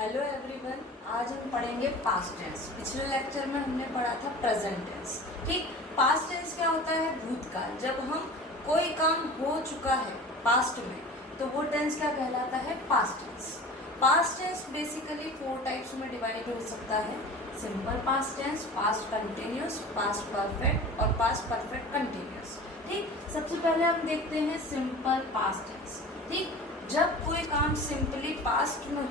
Hello everyone, आज हम पढ़ेंगे पास्ट टेंस। पिछले लेक्चर में हमने पढ़ा था प्रेजेंट टेंस। ठीक, पास्ट टेंस क्या होता है? भूतकाल। जब हम कोई काम हो चुका है पास्ट में तो वो टेंस क्या कहलाता है? Past tense. Past tense basically 4 types में डिवाइड हो सकता है। Simple past tense, past continuous, past perfect और पास्ट परफेक्ट कंटिन्यूस। ठीक, सबसे पहले हम देखते हैं सिंपल पास्ट टेंस। ठीक, जब कोई काम सिंपली पास्ट में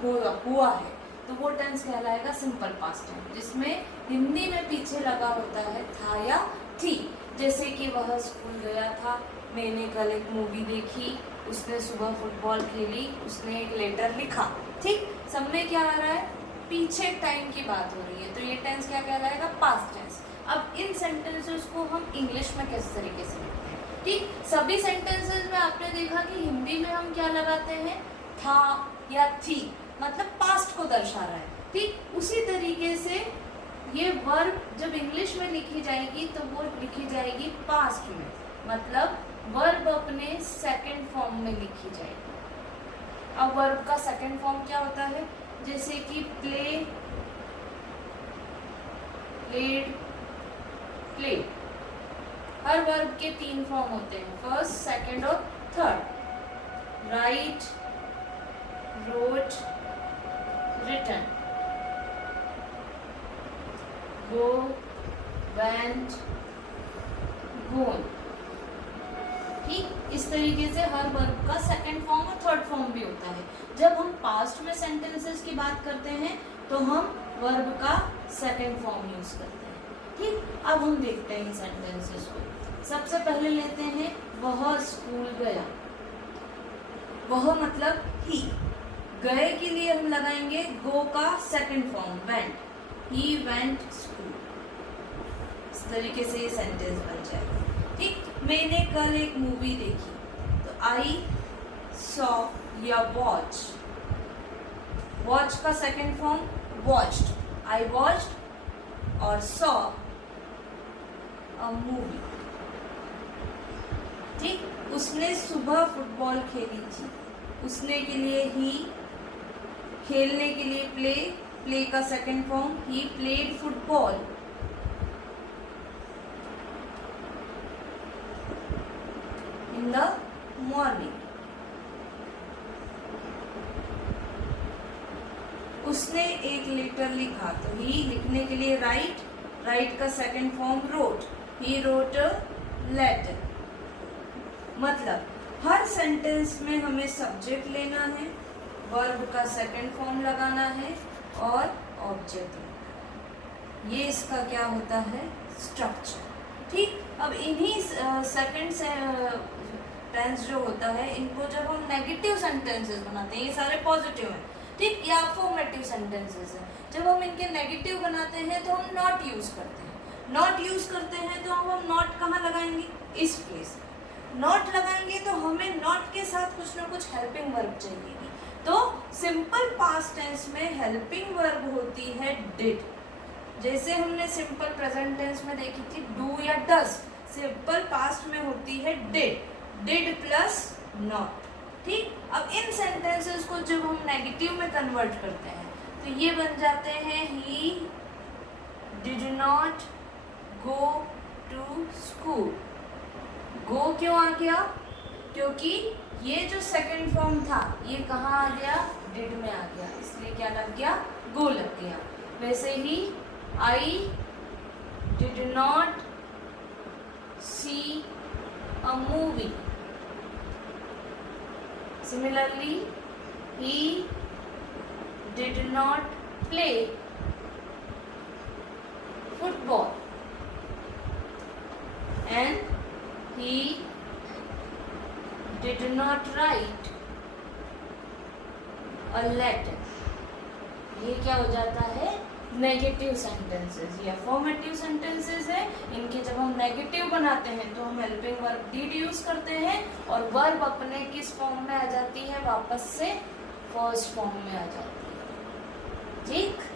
हुआ है तो वो टेंस कहलाएगा सिंपल पास्ट टेंस, जिसमें हिंदी में पीछे लगा होता है था या थी। जैसे कि वह स्कूल गया था, मैंने कल एक मूवी देखी, उसने सुबह फुटबॉल खेली, उसने एक लेटर लिखा। ठीक, सब में क्या आ रहा है? पीछे टाइम की बात हो रही है, तो ये टेंस क्या कहलाएगा? Past tense. अब इन सेंटेंसेस को हम इंग्लिश में किस तरीके से लिखते हैं? ठीक, सभी सेंटेंसेस में आपने देखा कि हिंदी में हम क्या लगाते हैं? था या थी, मतलब पास्ट को दर्शा रहा है। ठीक, उसी तरीके से ये वर्ब जब इंग्लिश में लिखी जाएगी तो वो लिखी जाएगी पास्ट में, मतलब वर्ब अपने सेकंड फॉर्म में लिखी जाएगी। अब वर्ब का सेकंड फॉर्म क्या होता है? जैसे कि प्ले, प्लेड, प्लेड। हर वर्ब के 3 फॉर्म होते हैं, फर्स्ट, सेकंड और third. Write, wrote, written. Go, went, gone. ठीक, इस तरीके से हर वर्ब का सेकंड फॉर्म और थर्ड फॉर्म भी होता है। जब हम पास्ट में सेंटेंसेस की बात करते हैं तो हम वर्ब का सेकंड फॉर्म यूज करते हैं। ठीक, अब हम देखते हैं सेंटेंसेस को। सबसे पहले लेते हैं वह स्कूल गया। वह मतलब ही। गए के लिए हम लगाएंगे गो का second form went, he went school. इस तरीके से ये सेंटेंस बन जाएगा। ठीक, मैंने कल एक मूवी देखी, तो आई सॉ या वॉच। वॉच का second form watched, I watched, और सॉ अ मूवी। ठीक, उसने सुबह फुटबॉल खेली थी। उसने के लिए ही, खेलने के लिए प्ले, प्ले का second form he played football. In the morning. उसने एक लेटर लिखा, तो ही लिखने के लिए राइट, राइट का second form wrote, he wrote a letter. मतलब हर सेंटेंस में हमें सब्जेक्ट लेना है, वर्ब का सेकंड फॉर्म लगाना है और ऑब्जेक्ट लेना है। ये इसका क्या होता है? स्ट्रक्चर। ठीक, अब इन्हीं सेकंड टेंस जो होता है, इनको जब हम नेगेटिव सेंटेंसेस बनाते हैं, ये सारे पॉजिटिव हैं। ठीक, या अफर्मेटिव सेंटेंसेस हैं। जब हम इनके नेगेटिव बनाते हैं तो हम नॉट यूज करते हैं। नॉट यूज करते हैं तो हम नॉट कहाँ लगाएंगे? इस प्लेस में नॉट लगाएंगे, तो हमें नॉट के साथ कुछ ना कुछ हेल्पिंग वर्ब चाहिए। तो सिंपल पास्ट टेंस में हेल्पिंग वर्ब होती है डिड। जैसे हमने सिंपल प्रेजेंट टेंस में देखी थी डू या डज, सिंपल पास्ट में होती है डिड, डिड प्लस नॉट। ठीक, अब इन सेंटेंसेस को जब हम नेगेटिव में कन्वर्ट करते हैं तो ये बन जाते हैं he did not go to school. Go क्यों आ गया? क्योंकि ये जो सेकंड फॉर्म था ये कहाँ आ गया? डिड में आ गया, इसलिए क्या लग गया? गो लग गया। वैसे ही I did not see a movie. Similarly he did not play football and he did not write a letter। ये क्या हो जाता है? Negative sentences. ये अफर्मेटिव सेंटेंसेस है, इनके जब हम नेगेटिव बनाते हैं तो हम हेल्पिंग वर्ब डिड यूज करते हैं और वर्ब अपने किस फॉर्म में आ जाती है? वापस से फर्स्ट फॉर्म में आ जाती है। ठीक,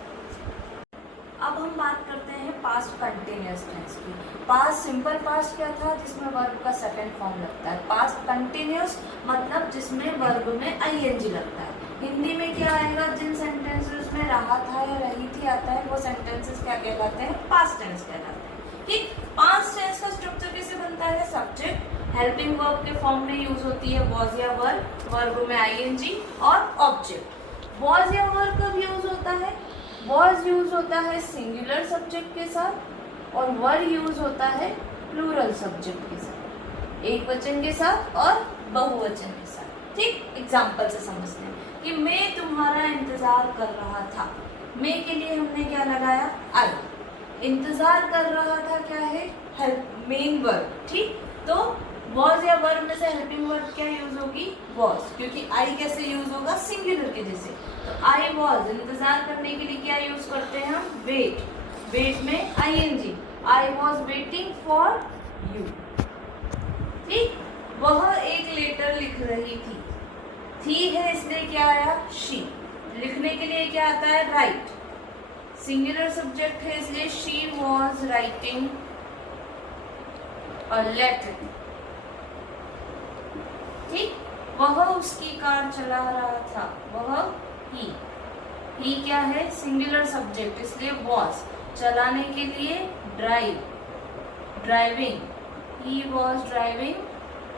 अब हम बात करते हैं पास्ट कंटिन्यूअस टेंस की। पास्ट सिंपल पास्ट क्या था? जिसमें वर्ब का सेकंड फॉर्म लगता है। पास्ट कंटिन्यूअस मतलब जिसमें वर्ब में आईएनजी लगता है। हिंदी में क्या आएगा? जिन सेंटेंसेस में रहा था या रही थी आता है, वो सेंटेंसेस क्या कहलाते हैं? पास्ट टेंस कहलाते हैं। ठीक, पास्ट टेंस का स्ट्रक्चर कैसे बनता है? सब्जेक्ट हेल्पिंग वर्ब के फॉर्म में यूज होती है वॉज या वर, वर्ब में आईएनजी और ऑब्जेक्ट। वॉज या वर कब यूज होता है? वॉज यूज होता है सिंगुलर सब्जेक्ट के साथ और वर यूज होता है प्लूरल सब्जेक्ट के साथ, एक वचन के साथ और बहुवचन के साथ। ठीक, एग्जाम्पल से समझते हैं कि मैं तुम्हारा इंतजार कर रहा था। मैं के लिए हमने क्या लगाया? आई। इंतजार कर रहा था क्या है? Help, main verb. ठीक, तो वॉज या वर्ब में से हेल्पिंग वर्ब क्या यूज होगी? वॉज, क्योंकि आई कैसे यूज होगा? सिंगुलर के जैसे। तो आई वॉज, इंतजार करने के लिए क्या यूज करते हैं हम? वेट। वेट में I N G, I was waiting for you. ठीक, वह एक लेटर लिख रही थी है इसलिए क्या आया? शी। लिखने के लिए क्या आता है? राइट। सिंगुलर सब्जेक्ट है इसलिए she was writing a letter. ठीक, वह उसकी कार चला रहा था, वह ही क्या है? सिंगुलर सब्जेक्ट इसलिए वॉज। चलाने के लिए drive, driving, he was driving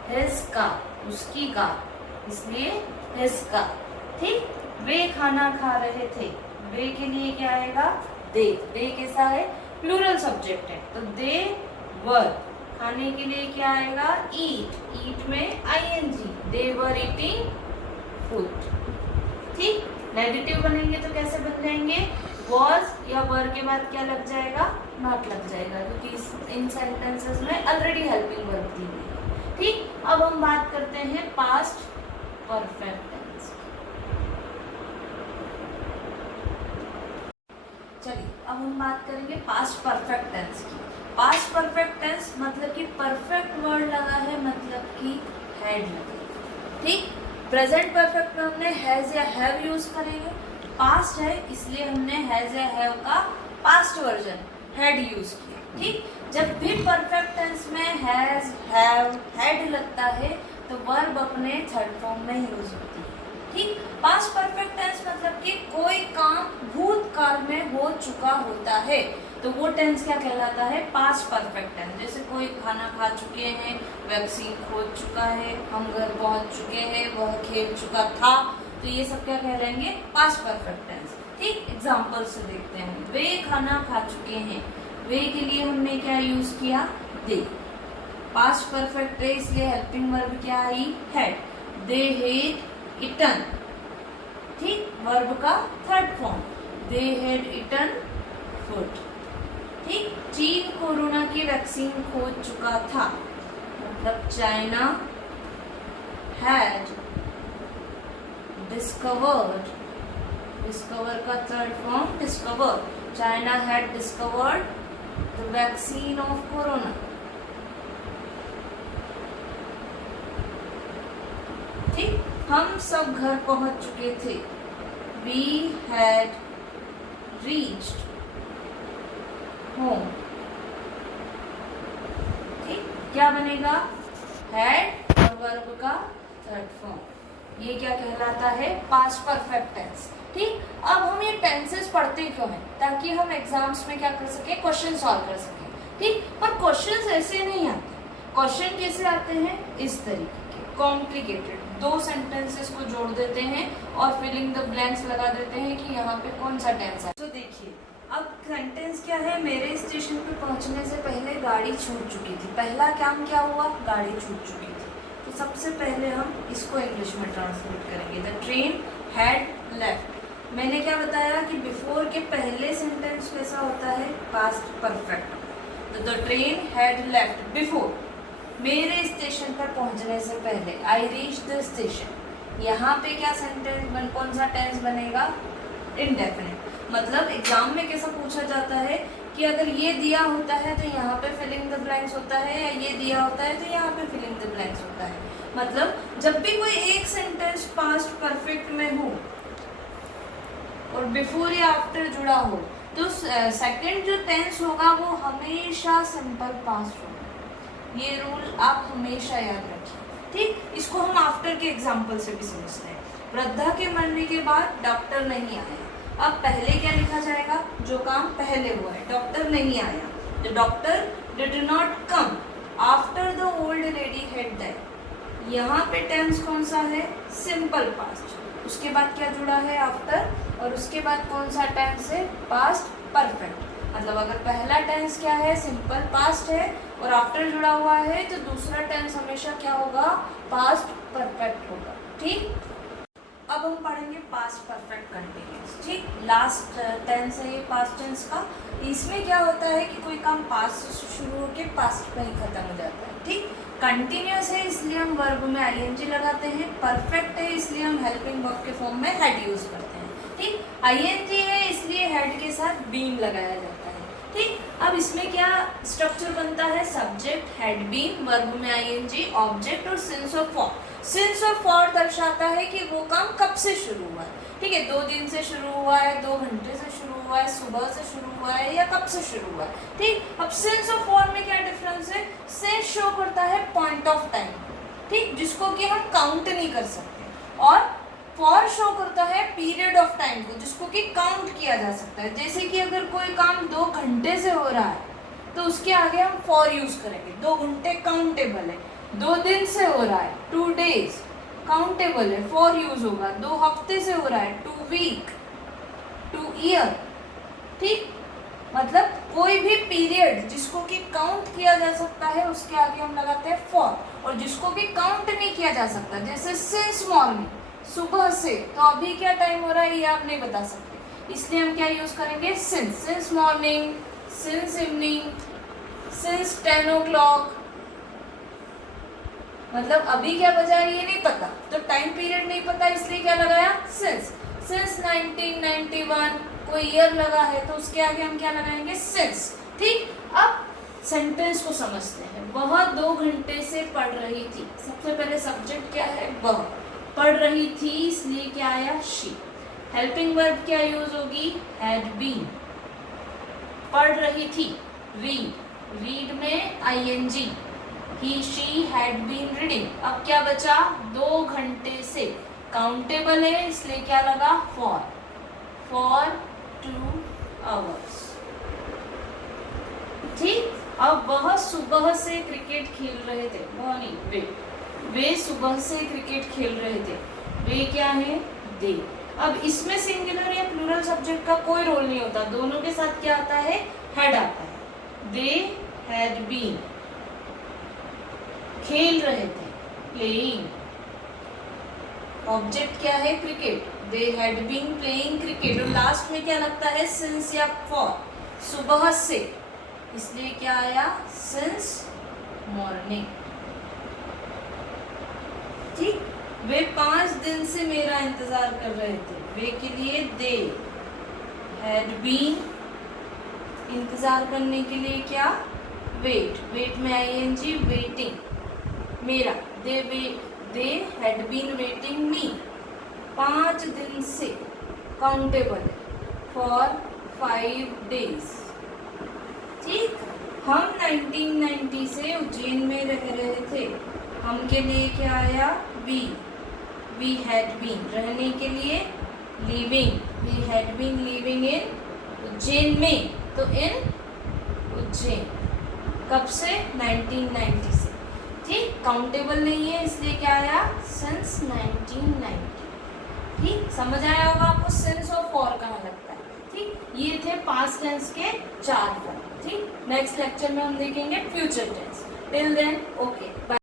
his car, उसकी कार, इसलिए हिज कार। ठीक, वे खाना खा रहे थे, वे के लिए क्या आएगा? दे। दे कैसा है? प्लूरल सब्जेक्ट है, तो दे वर। खाने के लिए क्या आएगा? ईट। ईट में I N G, they were eating food. ठीक, नेगेटिव बनेंगे तो कैसे बन जाएंगे? वॉज या वर के बाद क्या लग जाएगा? नॉट लग जाएगा, क्योंकि इन सेंटेंसेस में ऑलरेडी हेल्पिंग वर्ब दी हुई है। ठीक, अब हम बात करते हैं पास्ट परफेक्ट टेंस। चलिए अब हम बात करेंगे पास्ट परफेक्ट टेंस की। पास्ट परफेक्ट टेंस मतलब कि परफेक्ट वर्ड लगा है, मतलब कि हैड लगा। ठीक, प्रेजेंट परफेक्ट में हमने हैज या हैव यूज करेंगे। पास्ट है इसलिए हमने हैज या हैव का पास्ट वर्जन हैड यूज किया। ठीक, जब भी परफेक्ट टेंस में हैज, हैव, हैड लगता है तो वर्ब अपने थर्ड फॉर्म में यूज होती है। ठीक, पास्ट परफेक्ट टेंस मतलब कि कोई काम भूतकाल में हो चुका होता है तो वो टेंस क्या कहलाता है? Past perfect tense. जैसे कोई खाना खा चुके हैं, वैक्सीन खोज चुका है, हम घर पहुंच चुके हैं, वह खेल चुका था, तो ये सब क्या कहलाएंगे? Past perfect tense. ठीक, एग्जाम्पल से देखते हैं। वे खाना खा चुके हैं, वे के लिए हमने क्या यूज किया? दे। पास्ट परफेक्ट है इसलिए हेल्पिंग वर्ब क्या आई? हैड। They had eaten. ठीक, वर्ब का third form, they had eaten food. ठीक, चीन कोरोना की वैक्सीन खोज चुका था, मतलब चाइना हैड डिस्कवर्ड। डिस्कवर का third form discover. China had discovered the vaccine of corona. ठीक, हम सब घर पहुंच चुके थे, वी हैड रीच्ड होम। ठीक, क्या बनेगा? हैड और वर्ब का थर्ड फॉर्म, ये क्या कहलाता है? Past perfect tense. ठीक, अब हम ये टेंसेस पढ़ते क्यों हैं? ताकि हम एग्जाम्स में क्या कर सके? क्वेश्चन सॉल्व कर सके। ठीक, पर क्वेश्चंस ऐसे नहीं आते। क्वेश्चन कैसे आते हैं? इस तरीके के, कॉम्प्लिकेटेड। दो सेंटेंसेस को जोड़ देते हैं और फिलिंग द ब्लैंक्स लगा देते हैं कि यहाँ पे कौन सा टेंस है। तो देखिए, अब सेंटेंस क्या है? मेरे स्टेशन पे पहुंचने से पहले गाड़ी छूट चुकी थी। पहला काम क्या हुआ? गाड़ी छूट चुकी थी। तो सबसे पहले हम इसको इंग्लिश में ट्रांसलेट करेंगे। The train had left. मैंने क्या बताया कि बिफोर के पहले सेंटेंस कैसा होता है? Past perfect. तो the train had left before, मेरे स्टेशन पर पहुंचने से पहले। I reach the station. यहाँ पे क्या सेंटेंस कौन सा टेंस बनेगा? इनडेफिनिट। मतलब एग्जाम में कैसा पूछा जाता है कि अगर ये दिया होता है तो यहाँ पे फिलिंग द ब्लैंक्स होता है, या ये दिया होता है तो यहाँ पे फिलिंग द ब्लैंक्स होता है। मतलब जब भी कोई एक सेंटेंस पास्ट परफेक्ट में हो और बिफोर या आफ्टर जुड़ा हो तो सेकंड जो टेंस होगा वो हमेशा सिंपल पास्ट होगा। ये रूल आप हमेशा याद रखिए। ठीक, इसको हम आफ्टर के एग्जाम्पल से भी समझते हैं। वृद्धा के मरने के बाद डॉक्टर नहीं आया, अब पहले क्या लिखा जाएगा, जो काम पहले हुआ है, डॉक्टर नहीं आया, the doctor did not come after the old lady had died. यहाँ पे टेंस कौन सा है, सिंपल पास्ट, उसके बाद क्या जुड़ा है, आफ्टर, और उसके बाद कौन सा टेंस है, पास्ट परफेक्ट। मतलब अगर पहला टेंस क्या है, सिंपल पास्ट है और आफ्टर जुड़ा हुआ है, तो दूसरा टेंस हमेशा क्या होगा, पास्ट परफेक्ट होगा। ठीक, अब हम पढ़ेंगे पास्ट परफेक्ट कंटिन्यूअस। ठीक, लास्ट टेंस है ये पास्ट टेंस का। इसमें क्या होता है कि कोई काम पास्ट से शुरू होकर पास्ट में ही खत्म हो जाता है। ठीक, कंटिन्यूअस है इसलिए हम वर्ब में आईएनजी लगाते हैं, परफेक्ट है इसलिए हम हेल्पिंग वर्ब के फॉर्म में हैड यूज करते हैं। ठीक, आईएनजी है इसलिए हेड के साथ बीन लगाया जाता है। ठीक, अब इसमें क्या स्ट्रक्चर बनता है, सब्जेक्ट, हेड, बीन, वर्ब में आईएनजी, ऑब्जेक्ट और सिंस और फॉर। सिंस और फॉर दर्शाता है कि वो काम कब से शुरू हुआ है। ठीक है, 2 दिन से शुरू हुआ है, 2 घंटे से शुरू हुआ है, सुबह से शुरू हुआ है, या कब से शुरू हुआ है। ठीक, अब सिंस और फॉर में क्या डिफरेंस है, सिंस शो करता है पॉइंट ऑफ टाइम, ठीक, जिसको कि हम काउंट नहीं कर सकते, और फॉर शो करता है पीरियड ऑफ टाइम को, जिसको कि काउंट किया जा सकता है। जैसे कि अगर कोई काम 2 घंटे से हो रहा है तो उसके आगे हम फॉर यूज करेंगे, 2 घंटे काउंटेबल है। 2 दिन से हो रहा है, 2 डेज काउंटेबल है, फॉर यूज होगा। 2 हफ्ते से हो रहा है, 2 वीक, 2 ईयर। ठीक, मतलब कोई भी पीरियड जिसको कि काउंट किया जा सकता है उसके आगे हम लगाते हैं फॉर, और जिसको कि काउंट नहीं किया जा सकता, जैसे सिंस मॉर्निंग, सुबह से, तो अभी क्या टाइम हो रहा है ये आप नहीं बता सकते, इसलिए हम क्या यूज करेंगे, since. Since morning, since evening, since 10 o'clock, मतलब अभी क्या बजा है ये नहीं पता, तो टाइम पीरियड नहीं पता, इसलिए क्या लगाया, सिंस। सिंस 1991, कोई ईयर लगा है तो उसके आगे हम क्या लगाएंगे, सिंस। ठीक, अब सेंटेंस को समझते हैं। वह 2 घंटे से पढ़ रही थी, सबसे पहले सब्जेक्ट क्या है, वह, पढ़ रही थी इसलिए क्या आया, शी। हेल्पिंग वर्ब क्या यूज होगी, हैड बीन। पढ़ रही थी, रीड, रीड में I N G, he she had been reading. अब क्या बचा, 2 घंटे से, काउंटेबल है इसलिए क्या लगा, फॉर 2 hours। ठीक, अब वह सुबह से क्रिकेट खेल रहे थे, वह नहीं, वे सुबह से क्रिकेट खेल रहे थे, वे क्या है, दे। अब इसमें सिंगुलर या प्लूरल सब्जेक्ट का कोई रोल नहीं होता, दोनों के साथ क्या आता है, हैड आता है। दे हैड बीन, खेल रहे थे, प्लेइंग। ऑब्जेक्ट क्या है, cricket, they had been playing cricket. और लास्ट में क्या लगता है, सिंस या फॉर, सुबह से, इसलिए क्या आया, सिंस मॉर्निंग। ठीक, वे 5 दिन से मेरा इंतजार कर रहे थे, वे के लिए दे हैड बीन, इंतजार करने के लिए क्या, वेट, वेट में आईएनजी, वेटिंग, मेरा, दे हैड बीन वेटिंग मी, 5 दिन से, काउंटेबल, फॉर 5 days। ठीक, हम 1990 से उज्जैन में रह रहे थे, हम के लिए क्या आया, वी हैड बीन, रहने के लिए living, we had been living in Ujjain में, तो इन उज्जैन, कब से, 1990 से। ठीक, काउंटेबल नहीं है इसलिए क्या आया, सिंस 1990। ठीक, समझ आया होगा आपको सिंस और फॉर कहाँ लगता है। ठीक, ये थे पास्ट टेंस के 4 फॉर्म। ठीक, नेक्स्ट लेक्चर में हम देखेंगे future tense. Till then, okay, bye.